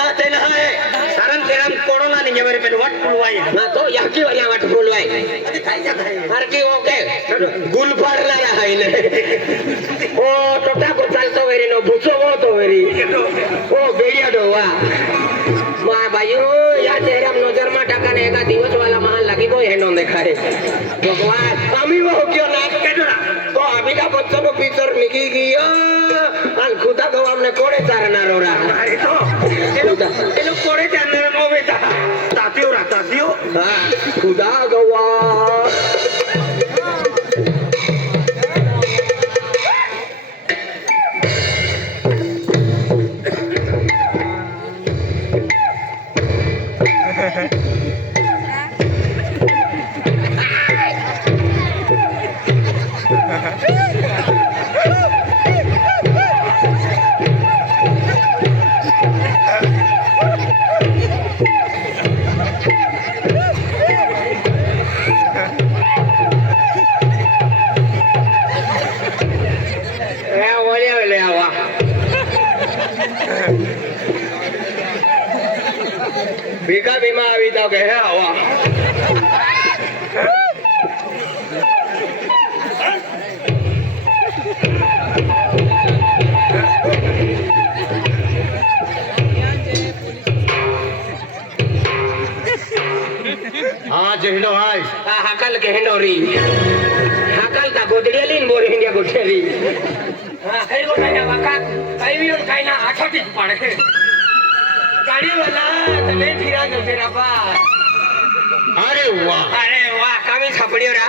ना ते ना है सारन तेराम कोरोना नहीं मेरे पे वाट पुलवाई ना तो या की वरिया वाट पुलवाई अरे काय जात है हर की ओके गुल फाडला ना है ने ओ टोटा को चालतो वेरी नो भुसो वो तो वेरी ओ बेडिया डोवा मा भाईओ या तेराम नजर मा टाका ने एका दिवस वाला महान लगी बो हेनो देखाय भगवान आमी वो क्यों ना केडला तो अभी का बच्चों को पिक्चर निकी गया आणि खुदा गवा हमने कोडे चारणार होरा अरे तो ये लोग कोडे चारणार नो बेटा तातियो हां खुदा गवा भीका भीमा આવી તો કે આવા હા જહેનો હાય હા હાકલ કે હેનોરી હાકલ તા ગોદડીલીન બોર હિંડિયા ગોઠેરી હા કઈ ગોઠાયા વાકા કઈ વિયો કાઈ ના આઠોટી પડે गाड़ी वाला तने फिरा जो तेरा बा अरे वाह कामी छपड़ियो रा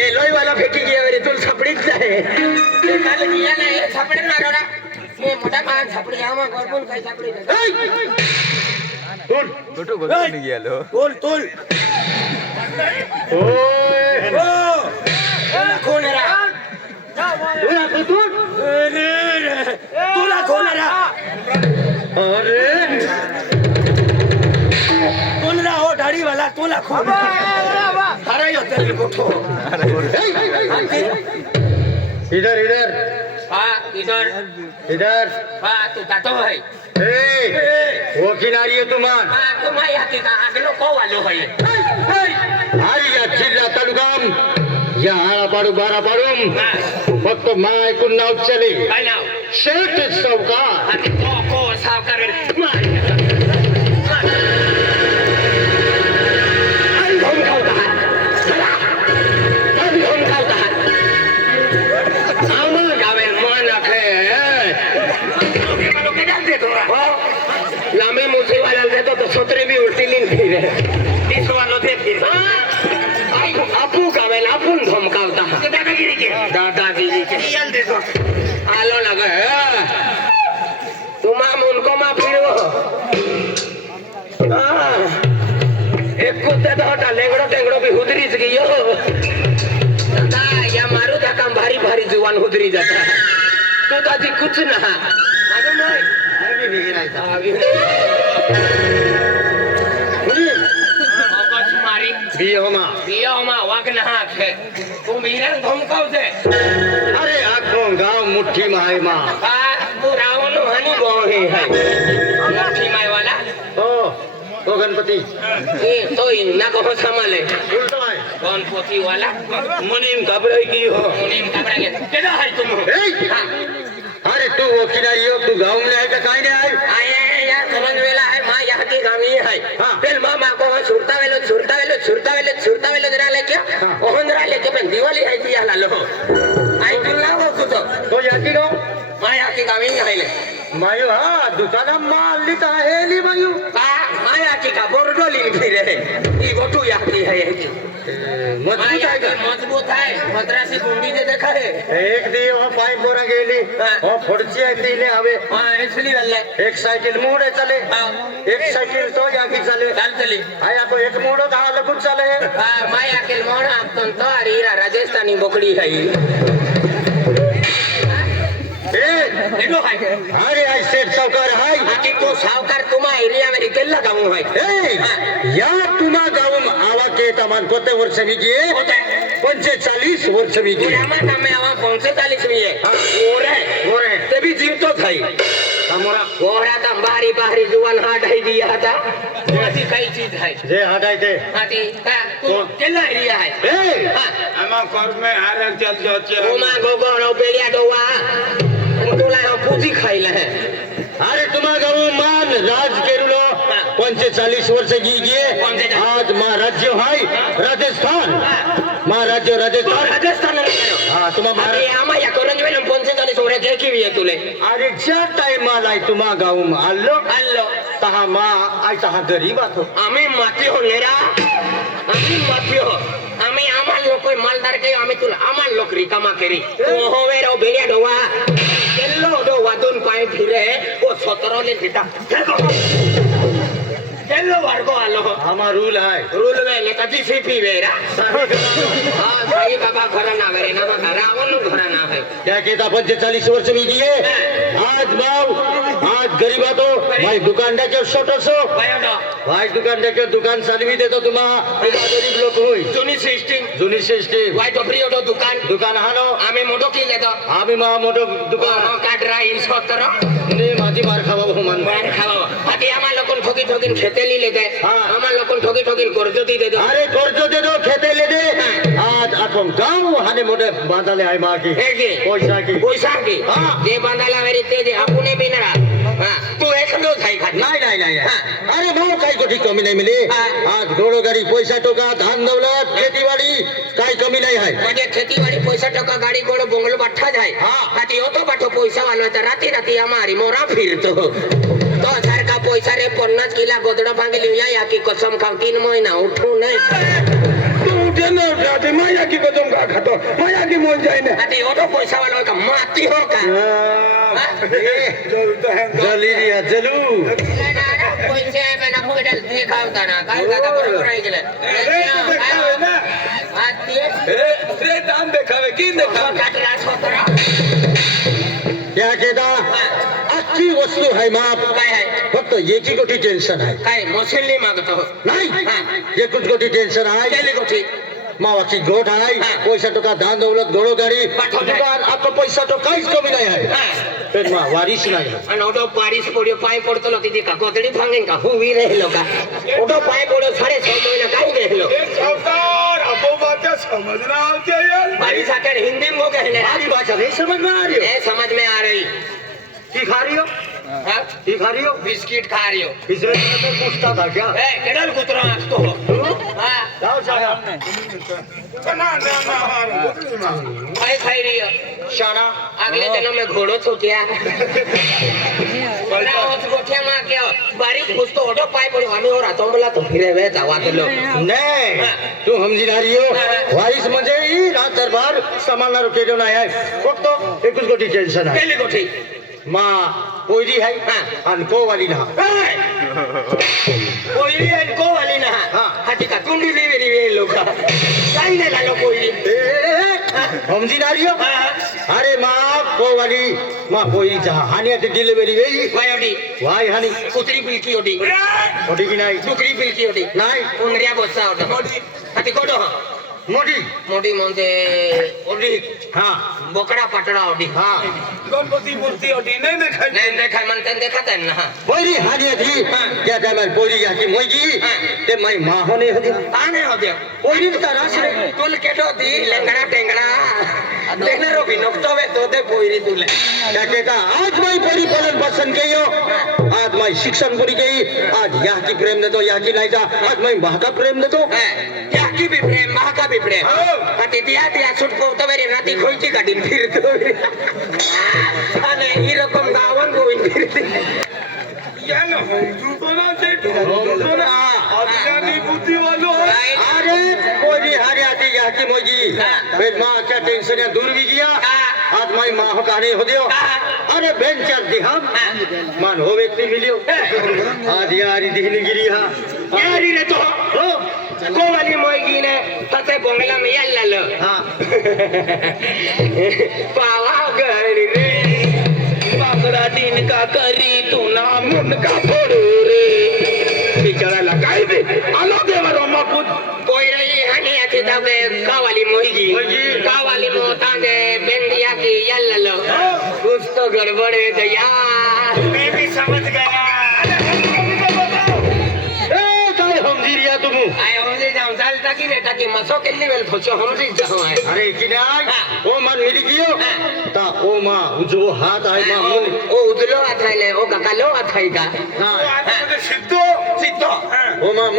ए लोई वाला फेंकी गया मेरे तुल छपड़ीच आहे ए काल किया ना ए छपड़े ना रोडा ए मोटा मान छपड़ी आमा गरबुल काय छपड़ी तुल छोटू बदल नहीं गया लो तुल ओए ओ कोण रा तुला कोण रा अरे तुला हो दाढ़ी वाला तुला खूब अरे यो तेरी फोटो इधर हाँ इधर हाँ तू जातो है वो किनारी है तुमान हाँ तुम्हारी हकीका अगलो को वालो है आज या चिल्ला तलुगाम या आरा पाडू बारा पाडूम फक्त माय कुन नाव चले काय नाव शेठ सावकार आणि को सावकार माय लांबे मुझे वाला देतो तो सोतरे भी उल्टी लीन फिर तीस वालों थे फिर आपू गावेल आपून धमकावता दादागिरी के आलो लगे तुम उनको मा फिरो एक कुत्ते तो लेंगड़ो टेंगड़ो भी हुदरीच गयो दादा या मारू था काम भारी भारी जुवान हुदरी जाता तू दादी कुछ ना आगे मोय मैं भी गिराया बियोमा वाक नहा छे तू मीरन धमकाव छे अरे आखो गांव मुट्ठी माय मा हां तू रावण हनी गोही है मुट्ठी माय वाला ओ गणपति ए तो इना को संभाले उल्टा है गणपति वाला मुनीम घबराई की हो मुनीम घबरा के केदा है तुम अरे तू वो किनारी हो तू गांव में आए का काई ने आए यार समझ वेला है मां यहां की गांवी है फिर मामा को छुरता वेलो जरा लेके ओहंदरा लेके पण दिवाळी आहे ती याला लो आई तुला वो कुतो तो याकी गाव माया की गावी आहे मायो हा दुकाना माल लिता है ली मायो माया की का बोरडोली फिरे ई गोटू याकी है मजबूत है मद्रासी गुंडी ने देखा है एक दी वो पाइप बोरा गेली वो फुडची आहे तीने हवे हां इसली वाले एक साइकिल मोड़े चले एक साइकिल तो याकी चले चली आया को एक मोड़ो का लगुट चले हां माया के मोड़ आप तो अरीरा राजस्थानी बोकड़ी है अरे आई सेठ सावकार हाय आकी को सावकार तुम्हा एरिया में केल्ला गाव है या तुम्हा गाव आवा के तमान कोते वर्ष मी गे 45 वर्ष मी गे आमा काम में आवा 45 मी है ओरे ते भी जीव तो थाई हमारा घोड़ा तो बारी बारी जुआन हाथ है दिया था ऐसी कई चीज है जे हटाई थे हाथी का तू केला एरिया है ए આમાં કોર્ટ में हारे चल जो ओमा गोगो रो बेड़िया डोवा तोला हम पूजी खाइले है अरे तुम्हा गाव मान राज केरुलो 45 वर्ष गिये आज मा राज्य हाय राजस्थान मा राज्य राजस्थान राजस्थान हाँ तुम्हा अरे आमा या करंज में 45 सोरे देखी भी है तुले अरे ज्या टाइम आलाय तुम्हा गाव मा आलो हल्लो तहा मा आई तहा गरीब आतो आम्ही माती हो नेरा आम्ही माती हो आम्ही आम्हाला लोक मालदार काही आम्ही तुला आम्हाला लोक रिकामा केरी होवे रो बेड्या डोवा केल्लो डोवा दोन पाय फिरे ओ सतरोले थिटा केल्लो वर्गो आलो हमारा रूल है रूल में कधी सीपी वेरा हां सही बाबा घरा ना वेरे ना रावण घरा ना है क्या कहता 45 वर्ष में दिए आज भाव आज गरीबा तो भाई दुकान डाके छोटसो बायोडो भाई दुकान डाके दुकान चालवी देतो तुम्हा गरीब लोक होय जुनी सिस्टीम जुनी सिस्टीम वाईट ओपरियोडो दुकान हानो आम्ही मोठो केले तो आम्ही मा मोठो दुकान काढरा इंस्पेक्टर ने माती मार खावा हो मन मार खावा आधी आम्हाला लोकन ठोकी ठोकीन खेतेली लेते हाँ। आम्हाला लोकन ठोकी ठोकीन कर्ज दे दो अरे कर्ज दे दो खेते ले दे आज आठम गाव हाने मोठे बांधाले आहे मागी पैसा की पैसा की हाँ। जे बांधाला वेरी ते दे आपुने बिनरा हां तू एखंदो खाई खात नाही नाही अरे भाऊ काही कोठी कमी नाही मिली आज घोडो गाडी पैसा टोका धान दौलत खेतीवाडी काही कमी नाही आहे म्हणजे खेतीवाडी पैसा टका गाडी गोळ बोंगलो बाठा जाय हाती होतो बाठो पैसा वालो तर राती राती आमारी मोरा फिरतो तो सारखा पैसा रे 50 किला गोदडा भांगली या की कसम खाव 3 महिना उठू नाही तू उठे ना उठाते माया की कदम का खातो माया की मोल जाए ना हाती होतो पैसा वालो का माती हो का जली रिया जलू पैसे मैंने पकडल देखावता ना काय दादा बरोबर आहे गेलं रे दाम देखावे की देखावे काटला छोकरा क्या कहता अच्छी वस्तू है माप काय आहे फक्त एकी कोटी टेन्शन आहे काय मोसल्ली मागतो नाही एकूच कोटी टेन्शन आहे गेली गोठी मावाची गोठ आहे पैसा टोका धान दौलत घोडो गाडी पाठवलंय. दुकान आता पैसा तो काहीच कमी नाही आहे पण मा वारीस नाही आणि ओटो पारीस पड्यो पाय पडतो तिथे का गोदडी भांगेन का हुवी राहिलो का ओटो पाय पड्यो 6.5 महिना काय गेलो सावकार अपो बातें समझना आते यार बारी साकर हिंदी में कहने हमारी भाषा नहीं समझ में आ रही ये समझ में आ रही की खा रही हो हाँ? की खा रही हो बिस्किट खा रही हो इसमें मैं पूछता था क्या ए केडल कुतरा असतो हां जाओ शाना ना ना ना हार बुतली मां काय खाई रही हो शाना अगले जन्म में घोड़ो छो क्या बड़ा होत गोठ्या मा क्या बारीक पुस्तो ओटो पाय पड्यो आम्ही हो रातो मला तो फिरे वे जावा तो लो नहीं तू समझी ना रही हो वारीस म्हणजे ही रात दरबार सांभाळणार केलो नाही आहे फक्त एकच गोटी टेन्शन आहे केली गोठी मा पोयरी है आणि को वाली ना कोयली आणि को वाली ना हाती का तुंडी लिवेली वे लोक काही नाही लालो कोयली समझी ना रही हो अरे मा को वाली मा पोयरी जहा हानी आते डिलिव्हरी वेई वायोडी वाय हानी कुत्री बिलकी होती होती की नाही डुकरी बिलकी होती नाही उंदरिया बोचा होता मोठी हाती कोडो मोठी मोठी म्हणजे ओडी हा बोकडा पाटडा ओडी हा गणपती मूर्ती होती नाही देखाय नाही देखा म्हणते देखत आहे ना पोयरी हानी आती त्या टायमाला पोयरी याची मोयगी ते माई मा होणे होती आने होते पोयरी तर रास रे तुल केटो होती लेंगडा टेंगडा देणारो भी नकतो वे तो दे पोयरी तुले क्या कहता आज माई पोरी पलन पसंद कयो आज माई शिक्षण पुरी गई आज यहाँ की प्रेम देतो यहाँ की नहीं था आज माई माँ का प्रेम देतो याकी भी प्रेम महाका भी प्रेम हाती त्या सुट पोवतो वेरी राती खोयची गाडीन फिरतो आणि ही रकम गावन गोविंद फिरते याला तू कोणा ते अज्ञानी बुद्धी वालो अरे पोरी हारे आती यहाँ की मोगी फिर माँ क्या टेंशन है दूर भी गया आज माई माँ हो कहने हो दियो अरे बेंचर दिहम मान हो व्यक्ति मिलियो आज यारी दिखने गिरी हा यारी रे तो हो कोवाली मोयगी ने तसे बोंगला में याल्ला हाँ पावा गरी रे बागरा दिन का करी तू ना मुन का फोडू रे बिचाराला काय बे आलो देवा रोमा पुत कोई रही हनी आती तबे कावाली मोयगी कावाली मो तांगे बेंदिया की याल्ला कुछ तो गड़बड़ है दया मैं भी समझ गया ए काय समजी रिया तुम्ही आय हमजे जाऊं चाल टाकी रे टाकी मसो केल्ली वेल थोचो हमजी जाऊं आय अरे की नाही ओ मान मिली गियो ता ओ मा उजवो हात आहे मा मुली ओ उदलो आथायले ओ काकालो आथाय का हा सिद्धो सिद्धो ओ मा